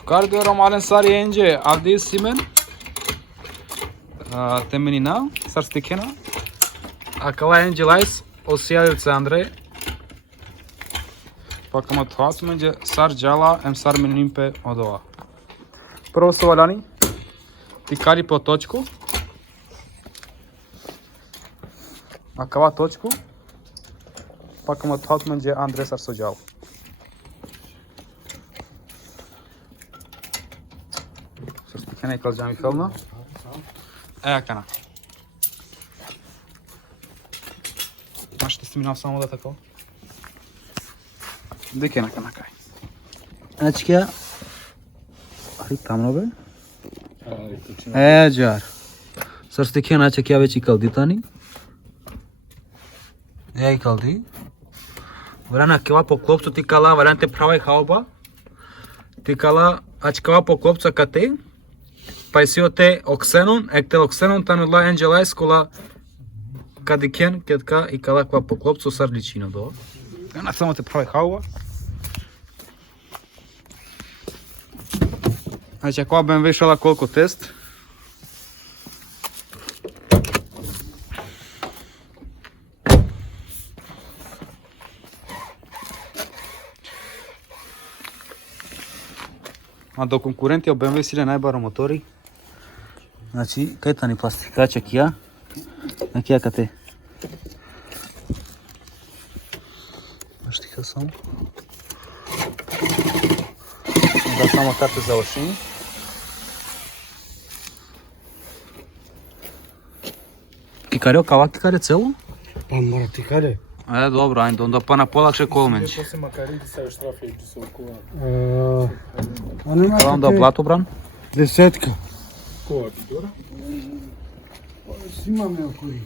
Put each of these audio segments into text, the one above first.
Buşkar diyor malen sar yenge aldi simen. Temenina sar stikena. Akava yenge lais osijalice Andrej. Pakama thoas menge sar jala em sar menimpe odova. Prvo su valjani. Tikali po točku. Akava točku. Pakama thoas menge Andrej sar sojal. Stikena kalacağım Mihайловна. Kana. Ще си минал само да такова. Деке на канакай. Значи кя? Ари тамно бе? Джар. Сърсте кя наче кя вече калди тани? И калди. Врана кела по клопцу ти кала варианте права и халба. Ти кала ачкала по клопцу кате. Пайсиоте оксенон, ектел оксенон танудла енджелайс кола кадикен, кетка и кала ква по клопцу сар личино до. Една само те прави халва. Значи ако бем вешала колко тест. А до конкуренти BMW силе най-баро мотори. Значи, кај тани пластикача кија? На кија кате? Штиха само. Да само кате за ошини. Кикаре, кава кикаре цело? Па мора тикаре. Dobro, ajde, onda pa na polakše kolmenč. После макариди са штрафи ќе се окува. Кала onda блато бран? Десетка. Која бидора? Снимаме окори.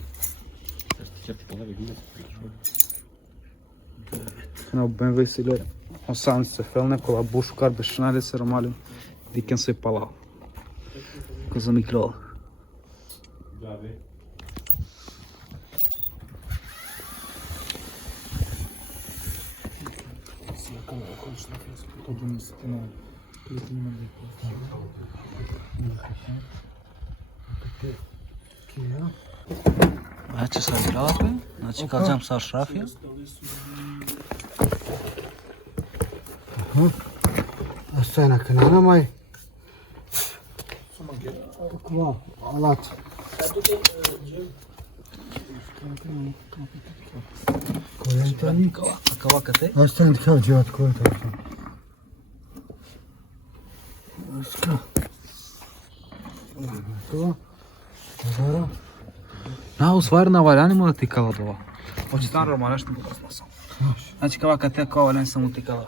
No BMW sile 18 felne kola Buşkar beşnale sermali diken se palao. Koza mikro. Значи са грабе, значи калджам са шрафија. Остави на канала мај. Такова, алат. Којентани? Кава кате? Остави така джеват којентани. Ска. Това. Зара. На, усварна валяни му да ти кала това. Очи стан ромаля ще му прасна сам. Значи кава кате кава валяни само ти кала.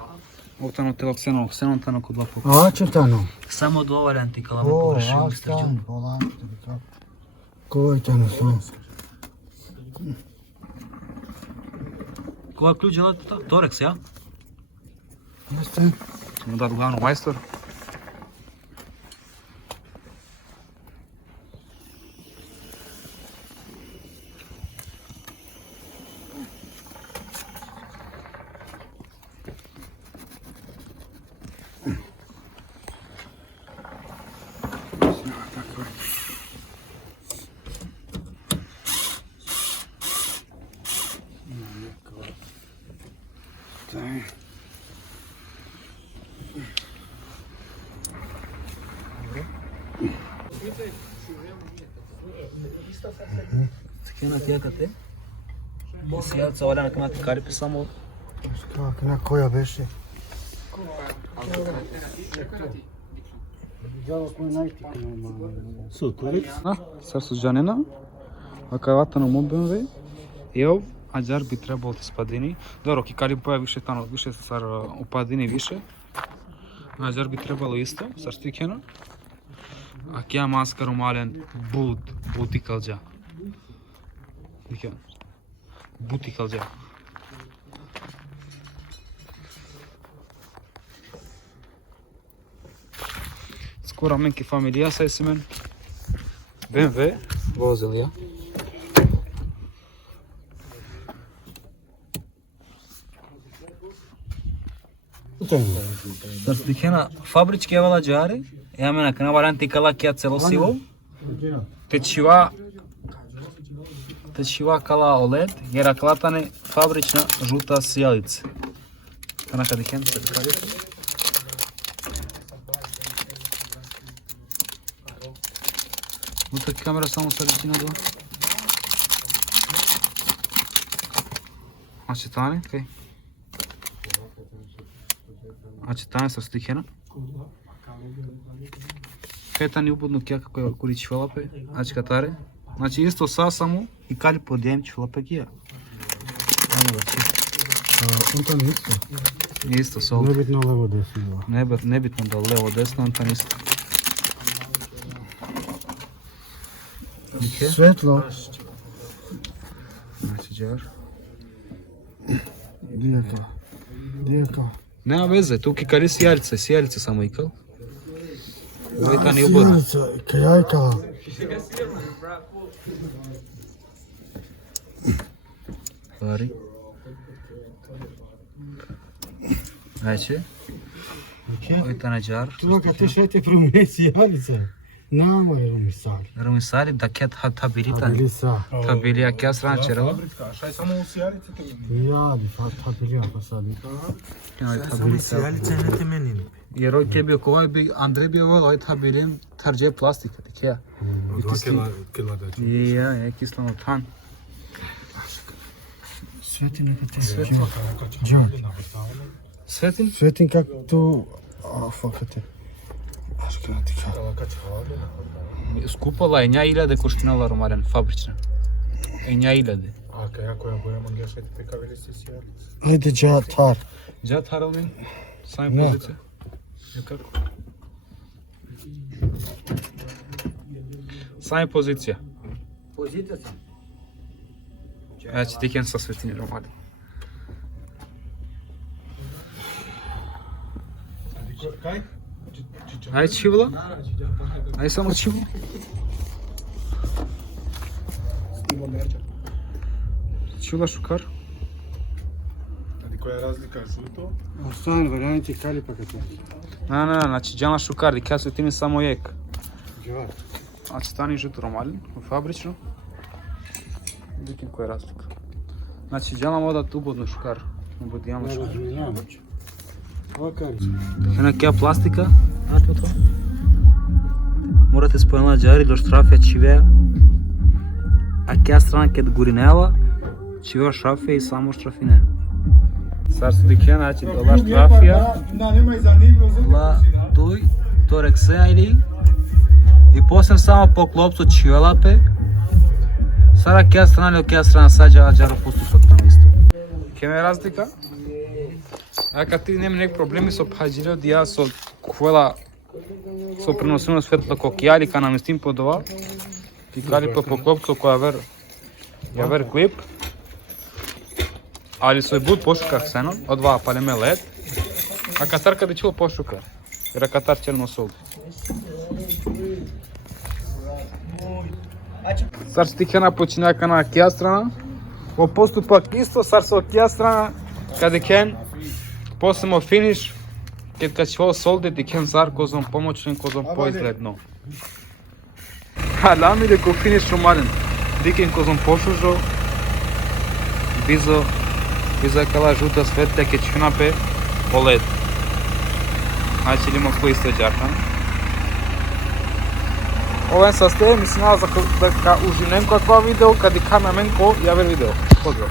Октано тело ксенон тано ко два пука. А, читано. Само два валяни ти кала, ме погрешил мистер Джун. Којентани сам. Кога клjuč дела Торекс, ја? Остави. Му дадо главно мајстор. Такена тия кате. Сега цаваля на канати карипи само. Как на која беше? Сар Суджанина, акавата на МБМВ, ео, аджар би требало да спадини. Добро, кикари поја више тано, више сар опадини више. Аджар би требало исто, сар стикена. А кја маскаро мален бути калджа. Дике. Бути калджа. Скоро менки фамилија са есимен. BMW возил ја. Сар стихена фабрички евала джари, ямена кана варианти кала кја цело сиво. Течива кала олед, гера клатане фабрична жута сијалица. Кана кадикен се каде. Вот така камера само саричина до. А читане, кај? А читане со стихена. Кајта ни убудно кја како кури чвалапе, значи катаре. Значи исто са само и кали подием чвалапе кија. Ано да чисто. Онтан исто. Исто сол. Небитно лево десно. Небитно да лево десно, онтан исто. Светло. Значи джар. Дијака. Нема везе, туки кари сијалица само икал. Овојта не убудно. Кајајка. Пари. Значи. Овојта на джар. Тука ти шете промеси јалица. Нама е ромисали. Румисали да кет табилита. Табилиса. Табилија кја страна черела. Așa e samo u sijalice te Јади, табилија посади. Sijalice ne temenin. Jer ovdje je bio kovaj bi Andrej bio volio ovaj tabirin tarđe plastika ti kja. Kila da ću. Ja, kislano tan. Свети нека те. Светло. Светин? Светин как ту факате. Аш кратика. Скупала е 1000 коштинала ромарен фабрична. Е 1000. A kako ja bojem angešati pekavili se sijalice. Ајде джа тар. Джа тарални? Сами Да. позиција. Е како? Сами позиција. Позиција сам. Значи ти кен са светини ромарен. Kaj? Ајде чивла? Ајде само чивла. Чивла шукар. Adi koja je razlika žuto? Остан варианти кали пакате. Не, значи джана шукар, и кја светини само јек. Джа. Значи стани жут ромалин, фабрично. Викам која е разлика. Значи джана мода убудно шукар. Убуди јама шукар. Една кја пластика. Апото. Морате спојна джари до штрафија чивеа. А кја страна ке горинела, чивеа шрафија и само штрафине. Сар се дикена, значи дола штрафија. Da, nema i zanimljivo. Ла тој, торексеа или и после само по клопцо чивелапе. Сара кја страна или кја страна саѓа джаро поступак таму исто. Ке ме разлика? Ако ти нема некои проблеми со паџиро, ја со квела со преносено светло кокија или ка наместим под ова, ти кали по клопцо која вер клип, али со буд пошукар сено, од два палеме лед, а катарка дечило пошукар, jer катар черно сол. Сар стихена починака на кја страна, во поступак исто, сар со кја страна, каде кен, после мо финиш, кед качувал солде, ти кен сар козом помочен, козом поизгледно. Лами де ко финиш ромален, дикен козом пошужо, бизо кала жута светле ке чунапе олед. Значи ли могло исто джархан. Овен састеј, мислам да ужинем каква видео, каде каме мен ко јавер видео. Поздрав!